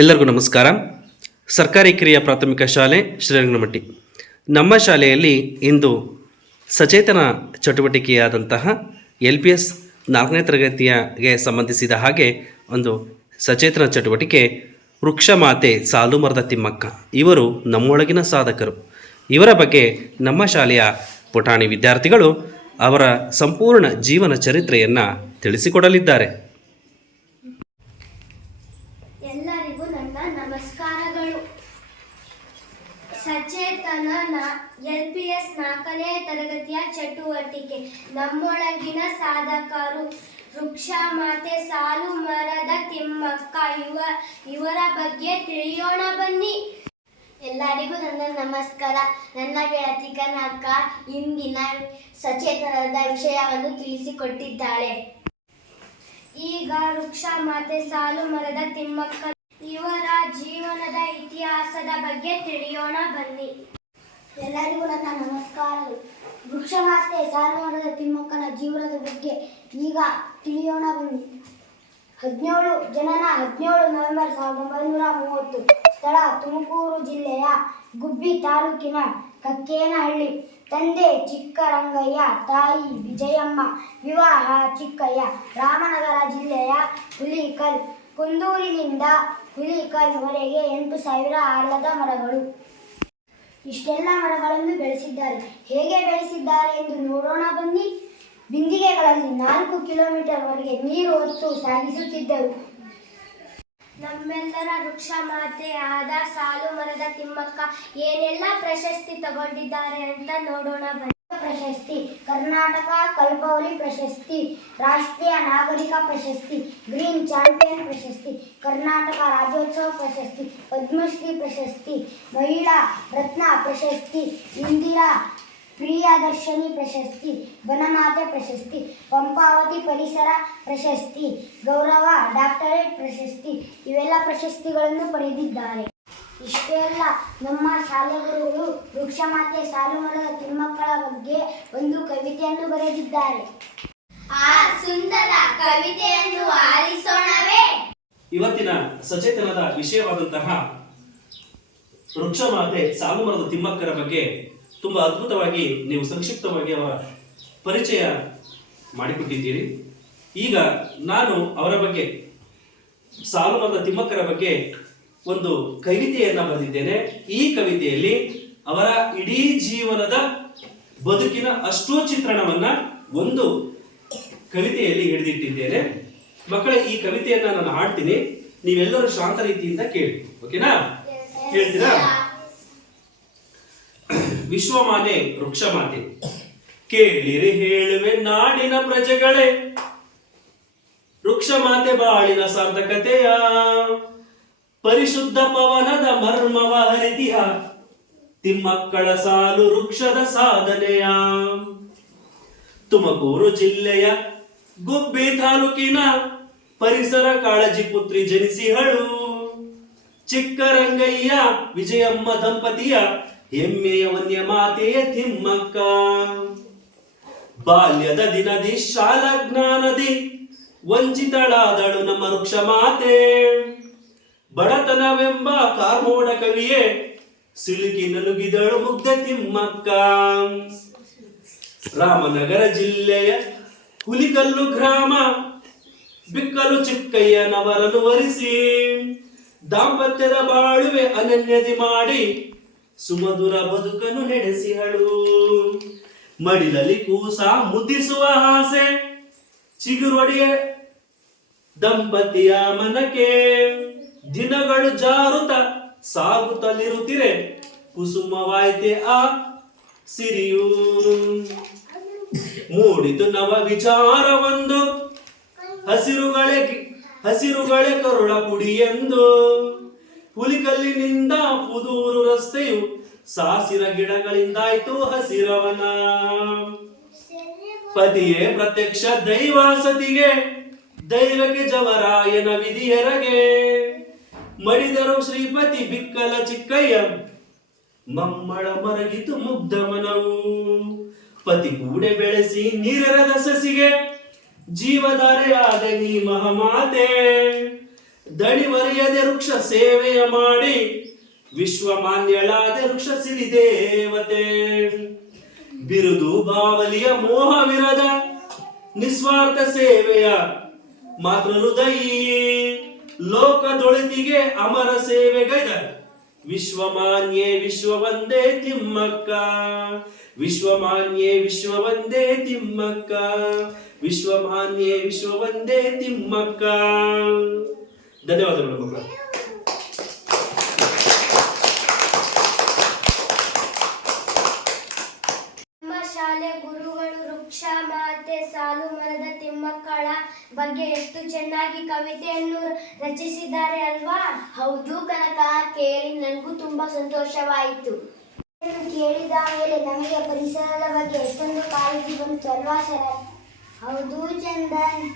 ಎಲ್ಲರಿಗೂ ನಮಸ್ಕಾರ. ಸರ್ಕಾರಿ ಕಿರಿಯ ಪ್ರಾಥಮಿಕ ಶಾಲೆ ಶ್ರೀರಂಗನಮಟ್ಟಿ. ನಮ್ಮ ಶಾಲೆಯಲ್ಲಿ ಇಂದು ಸಚೇತನ ಚಟುವಟಿಕೆಯಾದಂತಹ LPS 4ನೇ ತರಗತಿಗೆ ಸಂಬಂಧಿಸಿದ ಹಾಗೆ ಒಂದು ಸಚೇತನ ಚಟುವಟಿಕೆ ವೃಕ್ಷ ಮಾತೆ ಸಾಲು ಮರದ ತಿಮ್ಮಕ್ಕ. ಇವರು ನಮ್ಮೊಳಗಿನ ಸಾಧಕರು. ಇವರ ಬಗ್ಗೆ ನಮ್ಮ ಶಾಲೆಯ ಪುಟಾಣಿ ವಿದ್ಯಾರ್ಥಿಗಳು ಅವರ ಸಂಪೂರ್ಣ ಜೀವನ ಚರಿತ್ರೆಯನ್ನು ತಿಳಿಸಿಕೊಡಲಿದ್ದಾರೆ. ಎಲ್ಲರಿಗೂ ನನ್ನ ನಮಸ್ಕಾರಗಳು. ಸಚೇತನ LPS 4ನೇ ತರಗತಿಯ ಚಟುವಟಿಕೆ ನಮ್ಮೊಳಗಿನ ಸಾಧಕರು ವೃಕ್ಷ ಮಾತೆ ಸಾಲು ಮರದ ತಿಮ್ಮಕ್ಕ. ಇವರ ಬಗ್ಗೆ ತಿಳಿಯೋಣ ಬನ್ನಿ. ಎಲ್ಲರಿಗೂ ನನ್ನ ನಮಸ್ಕಾರ. ನನ್ನ ಗೆಳತಿ ಕನಕ ಇಂದಿನ ಸಚೇತನದ ವಿಷಯವನ್ನು ತಿಳಿಸಿಕೊಟ್ಟಿದ್ದಾಳೆ. ಈಗ ವೃಕ್ಷ ಮಾತೆ ಸಾಲು ಮರದ ತಿಮ್ಮಕ್ಕ ಇವರ ಜೀವನದ ಇತಿಹಾಸದ ಬಗ್ಗೆ ತಿಳಿಯೋಣ ಬನ್ನಿ. ಎಲ್ಲರಿಗೂ ನನ್ನ ನಮಸ್ಕಾರಗಳು. ವೃಕ್ಷ ಮಾತೆ ಸಾಲು ಮರದ ತಿಮ್ಮಕ್ಕನ ಜೀವನದ ಬಗ್ಗೆ ಈಗ ತಿಳಿಯೋಣ ಬನ್ನಿ. ಜನನ 17 ನವೆಂಬರ್ 1930. ಸ್ಥಳ ತುಮಕೂರು ಜಿಲ್ಲೆಯ ಗುಬ್ಬಿ ತಾಲೂಕಿನ ಕಕ್ಕೇನಹಳ್ಳಿ. ತಂದೆ ಚಿಕ್ಕರಂಗಯ್ಯ, ತಾಯಿ ವಿಜಯಮ್ಮ. ವಿವಾಹ ಚಿಕ್ಕಯ್ಯ. ರಾಮನಗರ ಜಿಲ್ಲೆಯ ಹುಲಿಕಲ್. ಕುಂದೂರಿನಿಂದ ಹುಲಿಕಲ್ ವರೆಗೆ 8,000 ಆಲದ ಮರಗಳು. ಇಷ್ಟೆಲ್ಲ ಮರಗಳನ್ನು ಬೆಳೆಸಿದ್ದಾರೆ. ಹೇಗೆ ಬೆಳೆಸಿದ್ದಾರೆ ಎಂದು ನೋಡೋಣ ಬನ್ನಿ. ಬಿಂದಿಗೆಗಳಲ್ಲಿ 4 ಕಿಲೋಮೀಟರ್ ವರೆಗೆ ನೀರು ಹೊತ್ತು ಸಾಗಿಸುತ್ತಿದ್ದರು. ನಮ್ಮೆಲ್ಲರ ವೃಕ್ಷ ಮಾತೆ ಆದ ಸಾಲು ಮರದ ತಿಮ್ಮಕ್ಕ ಏನೆಲ್ಲ ಪ್ರಶಸ್ತಿ ತಗೊಂಡಿದ್ದಾರೆ ಅಂತ ನೋಡೋಣ ಬನ್ನಿ. ಪ್ರಶಸ್ತಿ, ಕರ್ನಾಟಕ ಕಲ್ಪವಲಿ ಪ್ರಶಸ್ತಿ, ರಾಷ್ಟ್ರೀಯ ನಾಗರಿಕ ಪ್ರಶಸ್ತಿ, ಗ್ರೀನ್ ಚಾಂಪಿಯನ್ ಪ್ರಶಸ್ತಿ, ಕರ್ನಾಟಕ ರಾಜ್ಯೋತ್ಸವ ಪ್ರಶಸ್ತಿ, ಪದ್ಮಶ್ರೀ ಪ್ರಶಸ್ತಿ, ಮಹಿಳಾ ರತ್ನ ಪ್ರಶಸ್ತಿ, ಇಂದಿರಾ ಪ್ರಿಯದರ್ಶಿನಿ ಪ್ರಶಸ್ತಿ, ವನಮಾತೆ ಪ್ರಶಸ್ತಿ, ಪಂಪಾವತಿ ಪರಿಸರ ಪ್ರಶಸ್ತಿ, ಗೌರವ ಡಾಕ್ಟರೇಟ್ ಪ್ರಶಸ್ತಿ ಇವೆಲ್ಲ ಪ್ರಶಸ್ತಿಗಳನ್ನು ಪಡೆದಿದ್ದಾರೆ. ಇಷ್ಟೇ ಅಲ್ಲ, ನಮ್ಮ ಶಾಲೆಗುರುಗಳು ವೃಕ್ಷ ಮಾತೆ ಸಾಲು ಮರದ ತಿಮ್ಮಕ್ಕಳ ಬಗ್ಗೆ ಒಂದು ಕವಿತೆಯನ್ನು ಬರೆದಿದ್ದಾರೆ. ಆ ಸುಂದರ ಕವಿತೆಯನ್ನು ಆಲಿಸೋಣವೇ? ಇವತ್ತಿನ ಸಚೇತನದ ವಿಷಯವಾದಂತಹ ವೃಕ್ಷ ಮಾತೆ ಸಾಲು ಮರದ ತಿಮ್ಮಕ್ಕರ ಬಗ್ಗೆ ತುಂಬ ಅದ್ಭುತವಾಗಿ ನೀವು ಸಂಕ್ಷಿಪ್ತವಾಗಿ ಅವರ ಪರಿಚಯ ಮಾಡಿಕೊಟ್ಟಿದ್ದೀರಿ. ಈಗ ನಾನು ಅವರ ಬಗ್ಗೆ ಸಾಲು ಮರದ ತಿಮ್ಮಕ್ಕರ ಬಗ್ಗೆ ಒಂದು ಕವಿತೆಯನ್ನು ಬರೆದಿದ್ದೇನೆ. ಈ ಕವಿತೆಯಲ್ಲಿ ಅವರ ಇಡೀ ಜೀವನದ ಬದುಕಿನ ಅಷ್ಟೋ ಚಿತ್ರಣವನ್ನ ಒಂದು ಕವಿತೆಯಲ್ಲಿ ಹಿಡಿದಿಟ್ಟಿದ್ದೇನೆ. ಮಕ್ಕಳೇ, ಈ ಕವಿತೆಯನ್ನ ನಾನು ಹಾಡ್ತೀನಿ, ನೀವೆಲ್ಲರೂ ಶಾಂತ ರೀತಿಯಿಂದ ಕೇಳಿ. ಓಕೆನಾ? ಹೇಳ್ತೀರಾ? ವಿಶ್ವಮಾತೆ ವೃಕ್ಷ ಮಾತೆ, ಕೇಳಿರಿ ಹೇಳುವೆ ನಾಡಿನ ಪ್ರಜೆಗಳೇ, ವೃಕ್ಷ ಮಾತೆ ಬಾಳಿನ ಸಾರ್ಥಕತೆಯ, ಪರಿಶುದ್ಧ ಪವನದ ಮರ್ಮವ ಹರಿದಿಹ, ತಿಮ್ಮಕ್ಕಳ ಸಾಲು ವೃಕ್ಷದ ಸಾಧನೆಯ. ತುಮಕೂರು ಜಿಲ್ಲೆಯ ಗುಬ್ಬಿ ತಾಲೂಕಿನ ಪರಿಸರ ಕಾಳಜಿ ಪುತ್ರಿ ಜನಿಸಿಹಳು. ಚಿಕ್ಕರಂಗಯ್ಯ ವಿಜಯಮ್ಮ ದಂಪತಿಯ ಹೆಮ್ಮೆಯ ವನ್ಯ ಮಾತೆಯ ತಿಮ್ಮಕ್ಕ. ಬಾಲ್ಯದ ದಿನದಿ ಶಾಲಾ ಜ್ಞಾನದಿ ವಂಚಿತಳಾದಳು ನಮ್ಮ ವೃಕ್ಷ ಮಾತೆ. ಬಡತನವೆಂಬ ಕಾರ್ಮೋಡ ಕವಿಯೇ ಸಿಲುಕಿ ನಲುಗಿದಳು ಮುಗ್ಧ ತಿಮ್ಮಕ್ಕ. ರಾಮನಗರ ಜಿಲ್ಲೆಯ ಹುಲಿಕಲ್ಲು ಗ್ರಾಮ ಬಿಕ್ಕಲು ಚಿಕ್ಕಯ್ಯನವರನ್ನು ವರಿಸಿ, ದಾಂಪತ್ಯದ ಬಾಳುವೆ ಅನನ್ಯದಿ ಮಾಡಿ ಸುಮಧುರ ಬದುಕನ್ನು ನಡೆಸಿಹಳು. ಮಡಿಲಲ್ಲಿ ಕೂಸ ಮುದ್ದಿಸುವ ಆಸೆ ಚಿಗುರೊಡೆಯ ದಂಪತಿಯ ಮನಕ್ಕೆ, ದಿನಗಳು ಜಾರುತ್ತ ಸಾಗುತ್ತಲಿರುತ್ತಿರೆ ಕುಸುಮವಾಯ್ತೆ ಆ ಸಿರಿಯು. ಮೂಡಿತು ನವ ವಿಚಾರವೊಂದು ಹಸಿರುಗಳೇ ಕರುಳ ಪುಡಿ ಎಂದು, ಹುಲಿಕಲ್ಲಿನಿಂದ ಪುದೂರು ರಸ್ತೆಯು ಸಾಸಿರ ಗಿಡಗಳಿಂದಾಯ್ತು ಹಸಿರವನ. ಪತಿಯೇ ಪ್ರತ್ಯಕ್ಷ ದೈವ ಸತಿಗೆ, ದೈವಕ್ಕೆ ಜವರಾಯನ ವಿಧಿಯರಗೆ, ಮಡಿದರು ಶ್ರೀಪತಿ ಬಿಕ್ಕಲ ಚಿಕ್ಕಯ್ಯ, ಮಮ್ಮಳ ಮರಗಿತು ಮುಗ್ಧ ಮನವು. ಪತಿ ಕೂಡೆ ಬೆಳೆಸಿ ನೀರೆರದ ಸಸಿಗೆ, ಜೀವಧಾರೆಯಾದ ನೀ ಮಹಾಮಾತೆ. ದಣಿವರಿಯದೆ ವೃಕ್ಷ ಸೇವೆಯ ಮಾಡಿ ವಿಶ್ವಮಾನ್ಯಳಾದ ವೃಕ್ಷ ಸಿರಿದೇವತೆ. ಬಿರುದು ಬಾವಲಿಯ ಮೋಹವಿರದ ನಿಸ್ವಾರ್ಥ ಸೇವೆಯ ಮಾತೃ ಹೃದಯಿ. ಲೋಕದೊಳಿತಿಗೆ ಅಮರ ಸೇವೆಗೈದ ವಿಶ್ವಮಾನ್ಯೆ ವಿಶ್ವವಂದೇ ತಿಮ್ಮಕ್ಕ. ವಿಶ್ವಮಾನ್ಯೆ ವಿಶ್ವವಂದೇ ತಿಮ್ಮಕ್ಕ. ವಿಶ್ವಮಾನ್ಯೆ ವಿಶ್ವವಂದೇ ತಿಮ್ಮಕ್ಕ. ಧನ್ಯವಾದಗಳು ಮಕ್ಕಳು. ನಮ್ಮ ಶಾಲೆ ಗುರುಗಳು ವೃಕ್ಷ ಮಾತೆ ಸಾಲು ಮರದ ತಿಮ್ಮಕ್ಕಳ ಬಗ್ಗೆ ಎಷ್ಟು ಚೆನ್ನಾಗಿ ಕವಿತೆಯನ್ನು ರಚಿಸಿದ್ದಾರೆ ಅಲ್ವಾ? ಹೌದು ಕನಕ, ಕೇಳಿ ನನಗೂ ತುಂಬಾ ಸಂತೋಷವಾಯಿತು. ಕೇಳಿದ ಮೇಲೆ ನಮಗೆ ಪರಿಸರದ ಬಗ್ಗೆ ಎಷ್ಟೊಂದು ಕಾಳಜಿ ಬಂತು ಅಲ್ವಾ ಸರ್? ಹೌದು ಚಂದನ್.